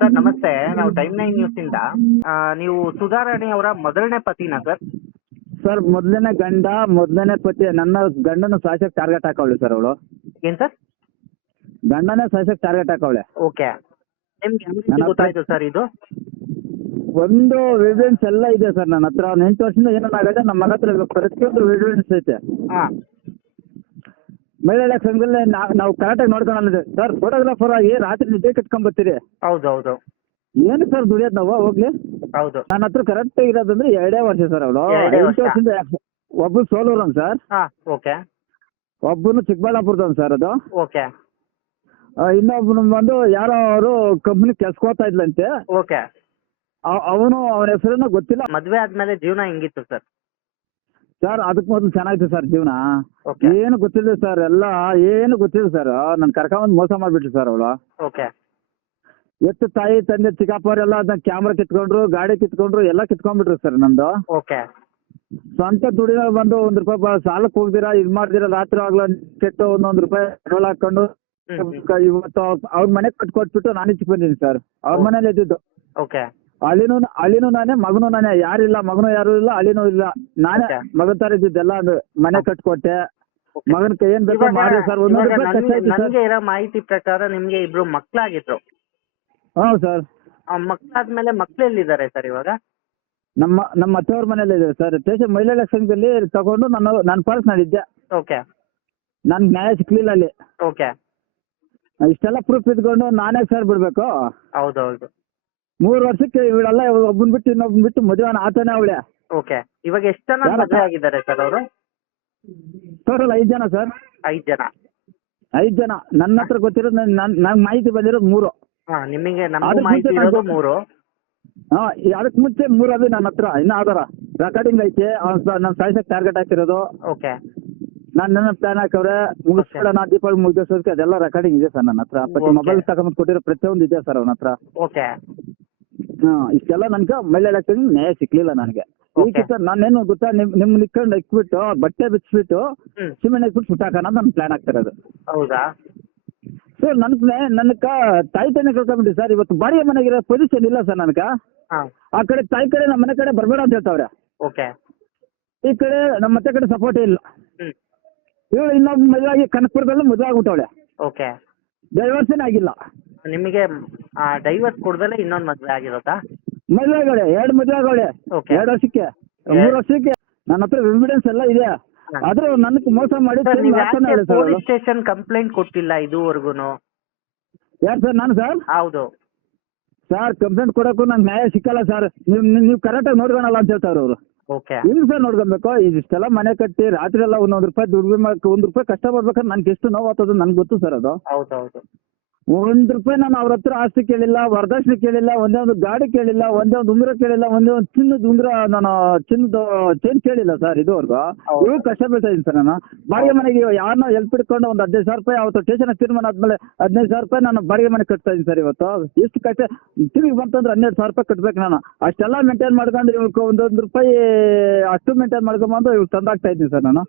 Sir ನಮಸ್ತೆ. ನಾವು time 9 ನ್ಯೂಸಿಂದ. ನೀವು ಸುಧಾರಾಣಿ ಅವರ ಮೊದಲನೇ ಪತಿನಾ ಸರ್? ಸರ್ ಮೊದಲನೇ ಪತಿ ನನ್ನ ಗಂಡನ ಸಾಯ್ಸಕ್ಕೆ ಟಾರ್ಗೆಟ್ ಹಾಕವಳೆ ಸರ್ ಅವಳು. ಏನು ಸರ್? ಗಂಡನೇ ಸಾಯ್ಸಕ್ಕೆ ಟಾರ್ಗೆಟ್ ಹಾಕವಳೆ. ಓಕೆ. ನಿಮ್ಗೆ ಯಾವ ರೀತಿ ನನ್ನ ಹತ್ರ- ಗೊತ್ತಾಯ್ತು ಸರ್ ಇದು? ಒಂದು ಎವಿಡೆನ್ಸ್ ಎಲ್ಲ ಇದೆ ಸರ್ ನನ್ನ ಹತ್ರ. 8 ವರ್ಷದಿಂದ ಏನಾಗದೆ ನಮ್ಮ ಮನೆ ಹತ್ರ ಪ್ರತಿಯೊಂದು ಎವಿಡೆನ್ಸ್ ಐತೆ. ಹಾಂ. ಮಹಿಳೆಯರ ಸಂಘದಲ್ಲಿ ನಾವು ಕರೆಕ್ಟಾಗಿ ನೋಡ್ಕೊಳ್ಳೋದು ಸರ್. ಫೋಟೋಗ್ರಾಫರ್ ಆಗಿ ರಾತ್ರಿ ನಿದ್ದೆ ಕಟ್ಕೊಂಬತ್ತೀರಿ. ಹೌದು ಹೌದು ಏನು ಸರ್ ದುಡಿಯೋದು ನಾವು ಹೋಗ್ಲಿ. ಹೌದು. ನನ್ನ ಹತ್ರ ಕರೆಕ್ಟ್ ಇರೋದಂದ್ರೆ 2 ವರ್ಷ ಸರ್ ಅವಳು. ಎರಡೇ 8 ವರ್ಷ. ವರ್ಷದಿಂದ ಒಬ್ಬರು ಸೋಲೂರನ್ ಸರ್, ಹಾಂ. ಓಕೆ ಒಬ್ಬನು ಚಿಕ್ಕಬಳ್ಳಾಪುರದವನು ಸರ್ ಅದು. ಓಕೆ ಇನ್ನೊಬ್ಬನು ಬಂದು ಯಾರೋ ಅವರು ಕಂಪ್ನಿ ಕೆಲ್ಸಕ್ಕೆ ಹೋಗ್ತಾ ಇದ್ಲಂತೆ. ಓಕೆ. ಅವನ ಹೆಸರನ್ನ ಗೊತ್ತಿಲ್ಲ ಮದುವೆ ಆದ್ಮೇಲೆ ಜೀವನ ಹೆಂಗಿತ್ತು ಸರ್? ಸರ್. ಅದಕ್ಕೆ ಮೊದಲು ಚೆನ್ನಾಗಿತ್ತು ಸರ್ ಜೀವನ. ಓಕೆ ಏನು ಗೊತ್ತಿಲ್ಲ ಸರ್, ಎಲ್ಲ ಏನು ಗೊತ್ತಿಲ್ಲ ಸರ್. ನನ್ನ ಕರ್ಕೊಂಬಂದು ಮೋಸ ಮಾಡಿಬಿಟ್ರು ಸರ್ ಅವಳು. ಓಕೆ ಎತ್ತು ತಾಯಿ ತಂದೆ ಚಿಕ್ಕಪ್ಪರೆಲ್ಲ ಅದನ್ನ ಕ್ಯಾಮ್ರಾ ಕಿತ್ಕೊಂಡ್ರು, ಗಾಡಿ ಕಿತ್ಕೊಂಡ್ರು, ಎಲ್ಲ ಕಿತ್ಕೊಂಡ್ಬಿಟ್ರು ಸರ್ ನಂದು. ಓಕೆ ಸ್ವಂತ ದುಡಿನ ಬಂದು ₹1 ಸಾಲಕ್ಕೆ ಹೋಗ್ದಿರಾ ಇದು ಮಾಡ್ದಿರಾ ರಾತ್ರಿ ಆಗ್ಲ ಕೆಟ್ಟು ₹1 ಪೆಟ್ರೋಲ್ ಹಾಕೊಂಡು ಇವತ್ತು ಅವ್ರ ಮನೆ ಕಟ್ಕೊಟ್ಬಿಟ್ಟು ನಾನು ಈಚೆಗೆ ಬಂದಿದ್ದೀನಿ ಸರ್. ಅವ್ರ ಮನೇಲಿ ಇದ್ದಿದ್ದು. ಓಕೆ ಅಳಿನೂ ನಾನೇ, ಮಗನೂ ನಾನೇ. ಯಾರಿಲ್ಲ, ಮಗನೂ ಯಾರು ಇಲ್ಲ, ಅಳಿನೂ ಇಲ್ಲ. ನಾನೇ Okay. ಮಗನ ತರ ಇದ್ದಿದ್ದೆಲ್ಲ ಅದು ಮನೆ ಕಟ್ಕೊಟ್ಟೆ. Okay. ಮಗನ ಕೈ ಏನ್ ಬೇಕೋ ಮಾಡಿ ಸರ್. ₹1 ಖರ್ಚು ಆಯ್ತು ಸರ್. ನನಗೆ ಇರೋ ಮಾಹಿತಿ ಪ್ರಕಾರ ನಿಮ್ಗೆ ಇಬ್ರು ಮಕ್ಕಳಾಗಿದ್ರು. ಹೌದು ಸರ್. ಆ ಮಕ್ಕಳಾದ್ಮೇಲೆ ಮಕ್ಳು ಎಲ್ಲಿದ್ದಾರೆ ಸರ್ ಇವಾಗ? ನಮ್ಮ ಅತ್ತೆಯವ್ರ ಮನೇಲಿ ಇದೆ ಸರ್. ಸ್ಟೇಷನ್ ಮಹಿಳೆಯರ ಸಂಘದಲ್ಲಿ ತಗೊಂಡು ನನ್ನ ಪರ್ಸ್ ನಾನಿದ್ದೆ. ಓಕೆ ನನ್ಗೆ ನ್ಯಾಯ ಸಿಕ್ಲಿಲ್ಲ ಅಲ್ಲಿ. ಓಕೆ. ಇಷ್ಟೆಲ್ಲ ಪ್ರೂಫ್ ಇದ್ಕೊಂಡು ನಾನೇ ಸರ್ ಬಿಡ್ಬೇಕು. ಹೌದೌದು. 3 ವರ್ಷಕ್ಕೆ ಇವಳೆಲ್ಲ ಒಬ್ಬನ್ ಬಿಟ್ಟು ಇನ್ನೊಬ್ಬನ್ ಬಿಟ್ಟು ಮದುವೆ ಆತಾನೆ ಅವಳೆ. ಓಕೆ. ಇವಾಗ ಎಷ್ಟು ಜನ ಯಾರ ಮದುವೆ ಆಗಿದ್ದಾರೆ ಸರ್ ಅವರು? ಟೋಟಲ್ 5 ಜನ ಸರ್. 5 ಜನ. 5 ಜನ. ನನ್ನ ಹತ್ರ ಗೊತ್ತಿರೋದು ನಂಗೆ ಮಾಹಿತಿ ಬಂದಿರೋದು 3. ಹಾ, ನಿಮಗೆ ನಮ್ಗೂ ಅದಕ್ಕೆ ಮಾಹಿತಿ ಮುಂಚೆ ಇರೋದು ನಾನು- 3. ಹಾಂ, ಅದಕ್ಕೆ ಮುಂಚೆ 3 ಅದೇ ನನ್ನ ಹತ್ರ. ಇನ್ನು ಆಧಾರ ರೆಕಾರ್ಡಿಂಗ್ ಐತೆ. ನನ್ನ ಸಾಯ್ಸಕ್ಕೆ ಟಾರ್ಗೆಟ್ ಹಾಕಿರೋದು. ಓಕೆ ನನ್ನ ಪ್ಲಾನ್ ಹಾಕವ್ರೆ. ಮುಗಿಸ್ಬಿಡೋಣ ದೀಪಾವಳಿ ಮುಗಿಸೋದಕ್ಕೆ ಅದೆಲ್ಲ ರೆಕಾರ್ಡಿಂಗ್ ಇದೆ ಸರ್ ನನ್ನ ಹತ್ರ. Okay. ಮೊಬೈಲ್ ತಗೊಂಡ್ ಕೊಟ್ಟಿರೋ ಪ್ರತಿಯೊಂದು ಇದೆ ಸರ್ ಅವನ ಹತ್ರ. ಓಕೆ ಇಷ್ಟೆಲ್ಲ ನನ್ಗೆ ಮಹಿಳೆ ನ್ಯಾಯ ಸಿಕ್ಲಿಲ್ಲ ನನಗೆ. Okay. ಈಗ ಸರ್ ನಾನೇನು ಗೊತ್ತಾ, ನಿಮ್ ನಿಕ್ಕೊಂಡು ಇಕ್ಬಿಟ್ಟು ಬಟ್ಟೆ ಬಿಚ್ಚಿಬಿಟ್ಟು ಹ್ಮ್. ಸಿಮೆಂಟ್ ಹಾಕ್ಬಿಟ್ಟು ಸುಟ್ಟಾಕೋಣ ನನ್ನ ಪ್ಲಾನ್ ಆಗ್ತಿರೋದು ಹೌದಾ? ಸರ್. ನನಕ ತಾಯಿ ತಾನೇ ಕಳ್ಕೊಂಡ್ಬಿಟ್ಟು ಸರ್. ಇವತ್ತು ಬಾಡಿಗೆ ಮನೆಗಿರೋ ಪೊಸಿಷನ್ ಇಲ್ಲ ಸರ್ ನನಗೆ. ಹಾ. ಆ ಕಡೆ ತಾಯಿ ಕಡೆ ನಮ್ಮ ಮನೆ ಕಡೆ ಬರಬೇಡ ಅಂತ ಹೇಳ್ತಾವ್ರೆ. ಓಕೆ. ಈ ಕಡೆ ನಮ್ಮ ಮತ್ತೆ ಕಡೆ ಸಪೋರ್ಟೇ ಇಲ್ಲ. ಹ್ಮ್. ಇವಳು ಇನ್ನೊಬ್ಬ ಮದುವೆ ಆಗಿ ಕನಕಪುರದಲ್ಲಿ ಮದುವೆ ಆಗ್ಬಿಟ್ಟವಳೆ. ಓಕೆ. ಡೈವರ್ಸೇನೆ ಆಗಿಲ್ಲ. ನಿಮಗೆ ಡೈವರ್ಸ್ ಕೊಡ್ದಲೆ ಇನ್ನೊಂದು ಮದುವೆ ಆಗಿರೋದಾ? ಮದುವೆ ಆಗವಳೆ, 2 ಮದುವೆ ಆಗವಳೆ. Okay. 2 ವರ್ಷಕ್ಕೆ 3 ವರ್ಷಕ್ಕೆ ನನ್ನ ಹತ್ರ ಎವಿಡೆನ್ಸ್ ಎಲ್ಲ ಇದೆ. ಆದ್ರೂ ನನಗೆ ಮೋಸ ಮಾಡಿ ಸರ್, ನೀವು ಮಾಡ್ತಾನೆ ಅವಳೆ ಸರ್ ಅವಳು. ಪೊಲೀಸ್ ಸ್ಟೇಷನ್ ಕಂಪ್ಲೇಂಟ್ ಕೊಟ್ಟಿಲ್ಲ ಇದುವರೆಗೂ? ಯಾರು ಸರ್? ನಾನು ಸರ್. ಹೌದು ಸರ್, ಕಂಪ್ಲೇಂಟ್ ಕೊಡೋಕ್ಕೂ ನಂಗೆ ನ್ಯಾಯ ಸಿಕ್ಕಲ್ಲ ಸರ್. ನೀವು ಕರೆಕ್ಟಾಗಿ ನೋಡ್ಕೊಳಲ್ಲ ಅಂತ ಹೇಳ್ತಾರೆ ಅವರು. ಓಕೆ. ಈಗ ಸರ್ ನೋಡ್ಕೊಬೇಕು. ಇಷ್ಟೆಲ್ಲ ಮನೆ ಕಟ್ಟಿ ರಾತ್ರಿ ಎಲ್ಲ ₹1 ದುಡ್ಡು ₹1 ಕಷ್ಟ ಪಡ್ಬೇಕಾದ್ರೆ ನನ್ಗೆ ಎಷ್ಟು ನೋವು ಆಗ್ತದೆ ನನ್ಗೆ ಗೊತ್ತು ಸರ್ ಅದು. ಹೌದೌದು. ₹1 ನಾನು ಅವ್ರ ಹತ್ರ ಆಸ್ತಿ ಕೇಳಿಲ್ಲ, ವರದಕ್ಷಿಣೆ ಕೇಳಿಲ್ಲ, ಒಂದೇ ಒಂದು ಗಾಡಿ ಕೇಳಿಲ್ಲ, ಒಂದೇ ಒಂದು ಉಂಗುರ ಕೇಳಿಲ್ಲ, ಒಂದೇ ಒಂದು ಚಿನ್ನದ ಉಂಗುರ, ನಾನು ಚಿನ್ನದ ಚೇನ್ ಕೇಳಿಲ್ಲ ಸರ್ ಇದುವರೆಗೂ. ಹೌದು. ಇವು ಕಷ್ಟ ಬೀಳ್ತಾ ಇದ್ದೀನಿ ಸರ್ ನಾನು. ಬಾಡಿಗೆ ಮನೆಗೆ ಯಾರನ್ನ ಎಲ್ಪ್ ಇಟ್ಕೊಂಡು ಒಂದು ₹15,000 ಅವತ್ತು ಸ್ಟೇಷನ್ ತೀರ್ಮಾನ ಆದ್ಮೇಲೆ ₹15,000 ನಾನು ಬಾಡಿಗೆ ಮನೆ ಕಟ್ತಾ ಇದ್ದೀನಿ ಸರ್ ಇವತ್ತು. ಎಷ್ಟು ಕಷ್ಟ ತಿರುಗಿ ಬಂತಂದ್ರೆ ₹12,000 ಕಟ್ಬೇಕು ನಾನು. ಅಷ್ಟೆಲ್ಲ ಮೇಂಟೈನ್ ಮಾಡ್ಕೊಂಡು ಇವ್ರಿಗೆ ₹1 ಅಷ್ಟು ಮೇಂಟೈನ್ ಮಾಡ್ಕೊಂಬಂದು ಇವ್ರು ತಂದಾಗ್ತಾ ಇದ್ದೀನಿ ಸರ್ ನಾನು.